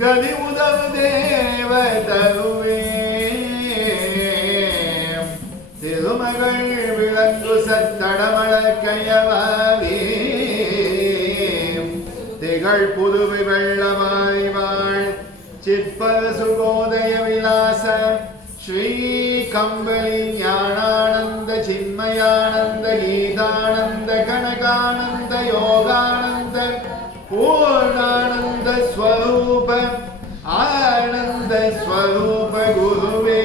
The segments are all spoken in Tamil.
கதி உதவு தேவ தருவே திருமகள் விளங்கு சத்தடமள கையவாவே திகழ் புதுவை வெள்ளமாய் வாழ் சிற்பர சுகோதய விலாச ஸ்ரீ கம்பளி ஞானானந்த சின்மயானந்த கீதானந்த கனகானந்த யோகானந்த பூர்ணானந்த ஸ்வரூப ஆனந்த ஸ்வரூப குருவே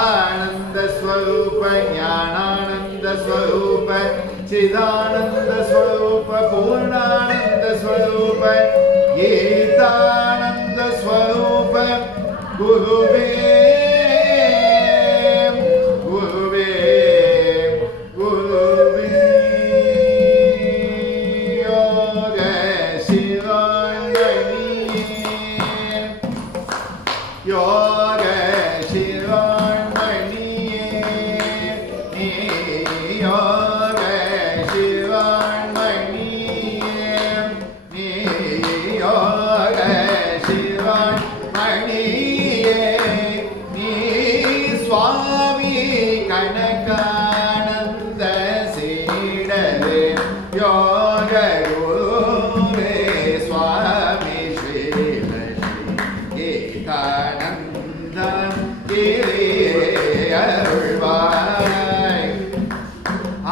ஆனந்த ஸ்வரூப ஞானானந்த ஸ்வரூப சிதானந்த ஸ்வரூப பூர்ணானந்த ஸ்வரூப கீதானந்த ஸ்வரூப குருவே குருவே குருவே யோக சிவாமணி யோக சிவாமணி யோக சிவாமணி யோக சிவாமணி நீ சுவாமி கனகானந்த சீடரே யோக குருவே சுவாமி ஸ்ரீலஸ்ரீ கீதானந்தம் கிரே அருள்வாய்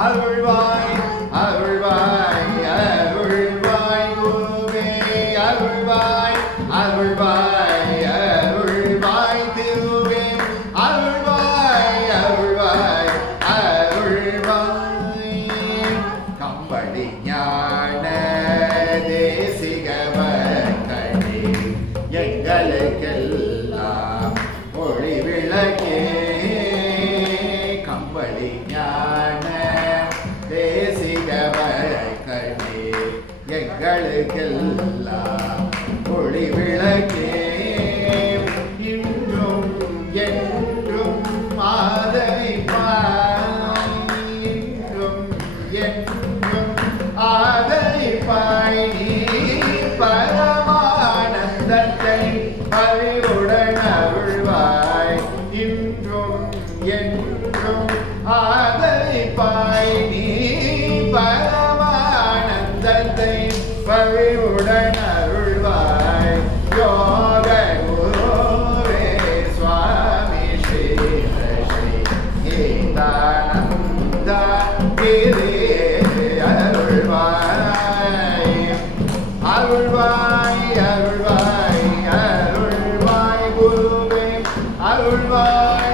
அருள்வாய் அருள்வாய் அருள்வாய் குருவே அருள்வாய் அருள்வாய் அருள்வாய் திருவே அருள்வாய் அருள்வாய் அருள்வாய் கம்பளி ஞான தேசிகவர்களே எங்களுக்கெல்லாம் ஒளி விளக்கே கம்பளி ஞான தேசிகவர்களே எங்களுக்கெல்லாம் ஒளி விளக்கே இன்றும் என்றும் ஆதரிப்பாய் இன்றும் என்றும் ஆதரிப்பாய் நீ பரமானந்தத்தை அறிவுடன் அருள்வாய் இன்றும் என்றும் ஆதரிப்பாய் நீ பரமானந்தத்தை பறிவுடன் அருள்வாய் யோக குருவே சுவாமி ஸ்ரீ ஸ்ரீ கீதானந்த கிரே அருள்வாய் அருள்வாய் அருள்வாய் அருள்வாய் குருவே அருள்வாய்